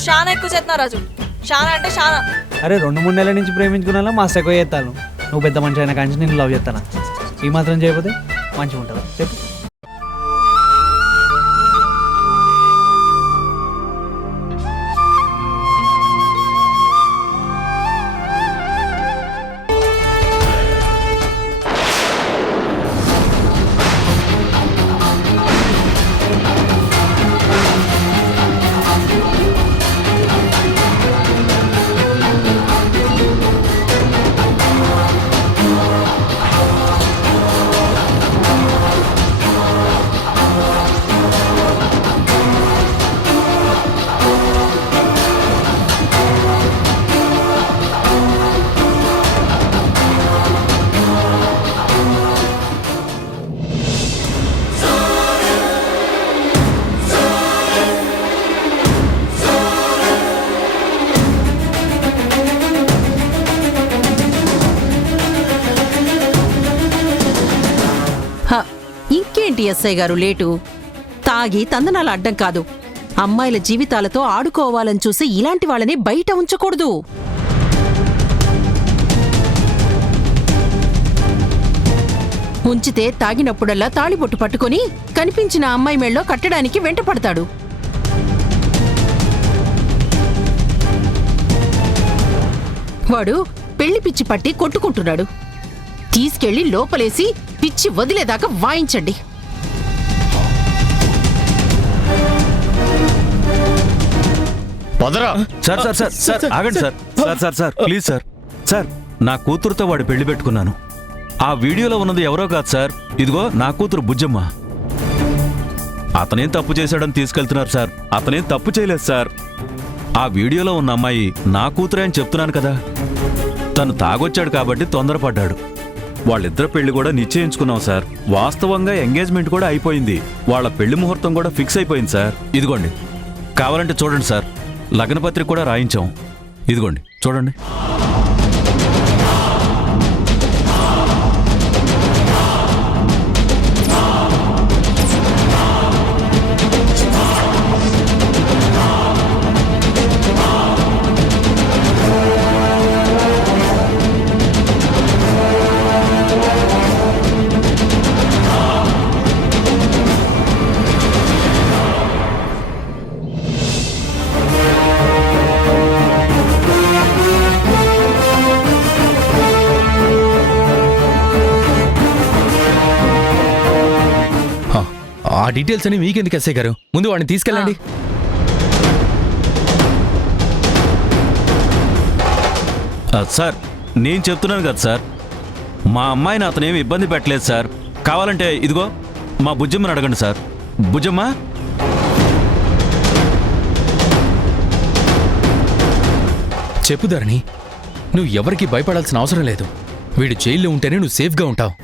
నువ్వు చాలా ఎక్కువ చేస్తున్నావు రాజు, చాలా అంటే చాలా. అరే 2-3 నెలల నుంచి ప్రేమించుకున్నా మస్తు ఎక్కువ చేస్తాను. నువ్వు పెద్ద మనిషి అయినా కానీ నేను లవ్ చేస్తాను. ఈ మాత్రం చేయకపోతే మంచిగా ఉంటుందా చెప్పు. ఇంకేంటి ఎస్ఐ గారు లేటు? తాగి తందనాల అడ్డం కాదు, అమ్మాయిల జీవితాలతో ఆడుకోవాలని చూసి ఇలాంటి వాళ్ళని బయట ఉంచకూడదు. ఉంచితే తాగినప్పుడల్లా తాళిబొట్టు పట్టుకొని కనిపించిన అమ్మాయి మెళ్ళో కట్టడానికి వెంటపడతాడు. వాడు పెళ్లి పిచ్చి పట్టి కొట్టుకుంటున్నాడు. తీసుకెళ్లి లోపలేసి పిచ్చి వదిలేదాకా వాయించండి. సార్ సార్ సార్ సార్ ఆగండి sir. Sir sir sir please sir. Sir నా కూతురుతో వాడు పెళ్లి పెట్టుకున్నాను. ఆ వీడియోలో ఉన్నది ఎవరో కాదు సార్, ఇదిగో నా కూతురు బుజ్జమ్మ. అతనేం తప్పు చేశాడని తీసుకెళ్తున్నారు సార్. అతనేం తప్పు చేయలేదు సార్. ఆ వీడియోలో ఉన్న అమ్మాయి నా కూతురే అని చెప్తున్నాను కదా. తను తాగొచ్చాడు కాబట్టి తొందరపడ్డాడు. వాళ్ళిద్దరు పెళ్లి కూడా నిశ్చయించుకున్నాం సార్. వాస్తవంగా ఎంగేజ్మెంట్ కూడా అయిపోయింది. వాళ్ళ పెళ్లి ముహూర్తం కూడా ఫిక్స్ అయిపోయింది సార్. ఇదిగోండి, కావాలంటే చూడండి సార్. లగ్నపత్రిక కూడా రాయించాం. ఇదిగోండి చూడండి. ఆ డీటెయిల్స్ అని మీకెందుకు ఎస్ఐ గారు? ముందు వాడిని తీసుకెళ్ళండి. సార్ నేను చెప్తున్నాను కదా సార్, మా అమ్మాయిని అతనేమి ఇబ్బంది పెట్టలేదు సార్. కావాలంటే ఇదిగో మా బుజ్జమ్మని అడగండి సార్. బుజ్జమ్మ, చెప్పు ధరణి, నువ్వు ఎవరికి భయపడాల్సిన అవసరం లేదు. వీడు జైల్లో ఉంటేనే నువ్వు సేఫ్గా ఉంటావు.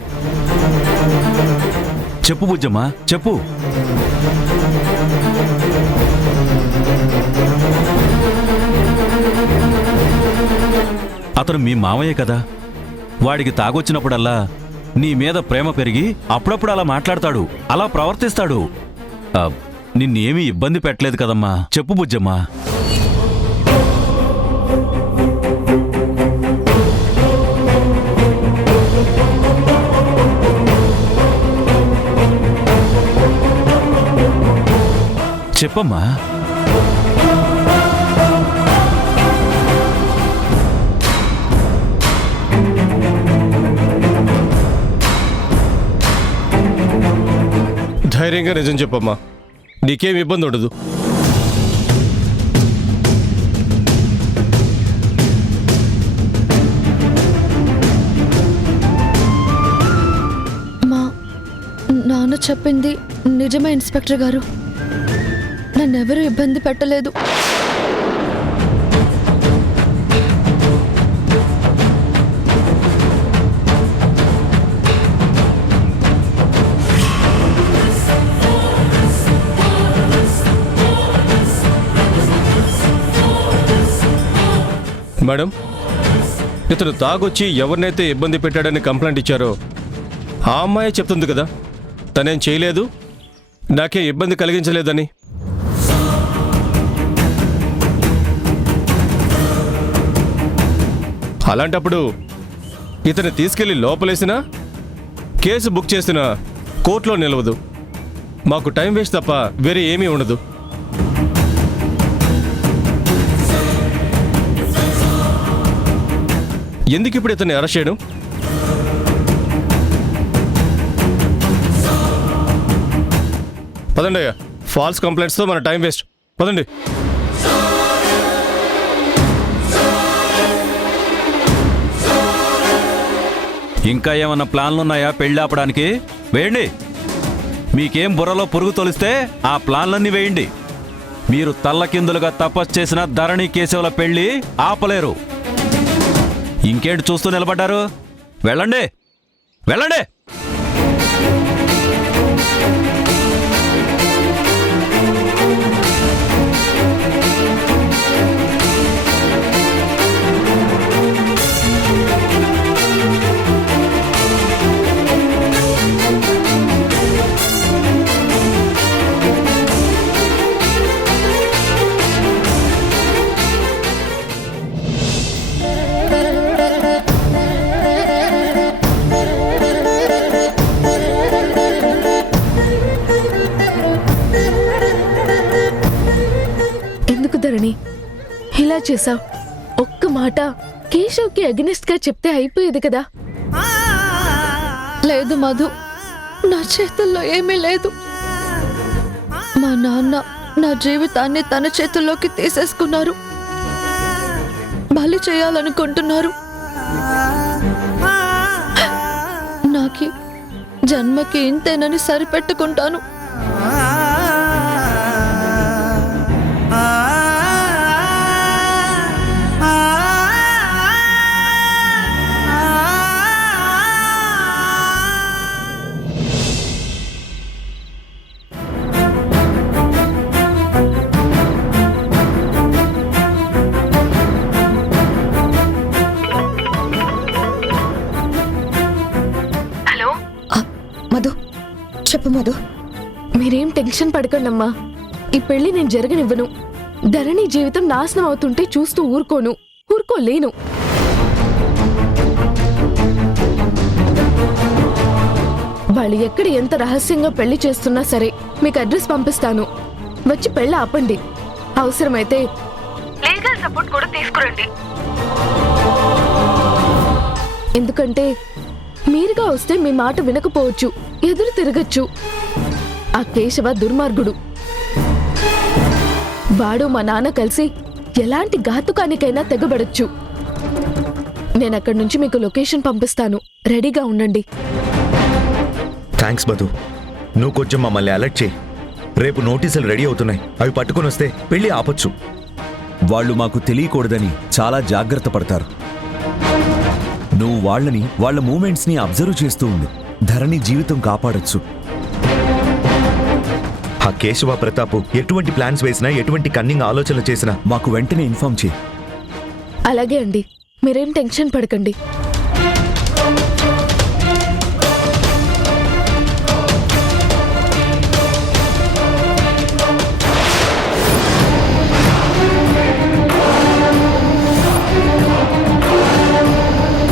చెప్పు బుజ్జమ్మ, చెప్పు. అతను మీ మావయ్య కదా. వాడికి తాగొచ్చినప్పుడల్లా నీ మీద ప్రేమ పెరిగి అప్పుడప్పుడు అలా మాట్లాడతాడు, అలా ప్రవర్తిస్తాడు. నిన్నేమీ ఇబ్బంది పెట్టలేదు కదమ్మా. చెప్పు బుజ్జమ్మ. చెప్పమ్మా. ధైర్యంగా నిజం చెప్పమ్మా, నీకేం ఇబ్బంది ఉండదు. మా నాన్న చెప్పింది నిజమే ఇన్స్పెక్టర్ గారు. నన్నెవరూ ఇబ్బంది పెట్టలేదు. మేడం, ఇతను తాగొచ్చి ఎవరినైతే ఇబ్బంది పెట్టాడని కంప్లైంట్ ఇచ్చారో ఆ అమ్మాయి చెప్తుంది కదా తనేం చేయలేదు, నాకే ఇబ్బంది కలిగించలేదని. అలాంటప్పుడు ఇతన్ని తీసుకెళ్లి లోపలేసినా కేసు బుక్ చేసినా కోర్టులో నిలవదు. మాకు టైం వేస్ట్ తప్ప వేరే ఏమీ ఉండదు. ఎందుకు ఇప్పుడు ఇతన్ని అరెస్ట్ చేయడం? పదండి అయ్యా, ఫాల్స్ కంప్లైంట్స్తో మన టైం వేస్ట్. పదండి. ఇంకా ఏమన్నా ప్లాన్లున్నాయా పెళ్లి ఆపడానికి? వేయండి. మీకేం బుర్రలో పురుగు తొలిస్తే ఆ ప్లాన్లన్నీ వేయండి. మీరు తల్లకిందులుగా తపస్సు చేసిన ధరణి కేశవుల పెళ్లి ఆపలేరు. ఇంకేంటి చూస్తూ నిలబడ్డారు? వెళ్ళండి, వెళ్ళండి. ఎందుకు ధరణి ఇలా చేసావు? ఒక్క మాట కేశవ్కి అగెనిస్ట్ గా చెప్తే అయిపోయేది కదా. లేదు మధు, నా చేతుల్లో ఏమీ లేదు. మా నాన్న నా జీవితాన్ని తన చేతుల్లోకి తీసేసుకున్నారు. బలి చేయాలనుకుంటున్నారు. నాకి జన్మకి ఇంతేనని సరిపెట్టుకుంటాను. మధు, చెప్పు మధు. మీరేం టెన్షన్ పడకండమ్మా. ఈ పెళ్లి నేను జరగనివ్వను. ధరణి జీవితం నాశనం అవుతుంటే చూస్తూ ఊరుకోలేను. వాళ్ళు ఎక్కడ ఎంత రహస్యంగా పెళ్లి చేస్తున్నా సరే మీకు అడ్రస్ పంపిస్తాను. వచ్చి పెళ్లి ఆపండి. అవసరమైతే లీగల్ సపోర్ట్ కూడా తీసుకురండి. ఎందుకంటే మీరుగా వస్తే మీ మాట వినకపోవచ్చు, ఎదురు తిరగచ్చు. ఆ కేశవ దుర్మార్గుడు. వాడు మా నాన్న కలిసి ఎలాంటి ఘాతుకానికైనా తెగబడచ్చు. నేను అక్కడి నుంచి మీకు లొకేషన్ పంపిస్తాను. రెడీగా ఉండండి. థ్యాంక్స్ మధు, నువ్వు కొంచెం మమ్మల్ని అలర్ట్ చేయి. రేపు నోటీసులు రెడీ అవుతున్నాయి. అవి పట్టుకొని వస్తే పెళ్లి ఆపొచ్చు. వాళ్ళు మాకు తెలియకూడదని చాలా జాగ్రత్త పడతారు. నువ్వు వాళ్ళని, వాళ్ళ మూమెంట్స్ని అబ్జర్వ్ చేస్తూ ఉండు. ధరణి జీవితం కాపాడొచ్చు. ఆ కేశవ ప్రతాప్ ఎటువంటి ప్లాన్స్ వేసినా, ఎటువంటి కన్నింగ్ ఆలోచనలు చేసినా మాకు వెంటనే ఇన్ఫార్మ్ చేయి. అలాగే అండి, మీరేం టెన్షన్ పడకండి.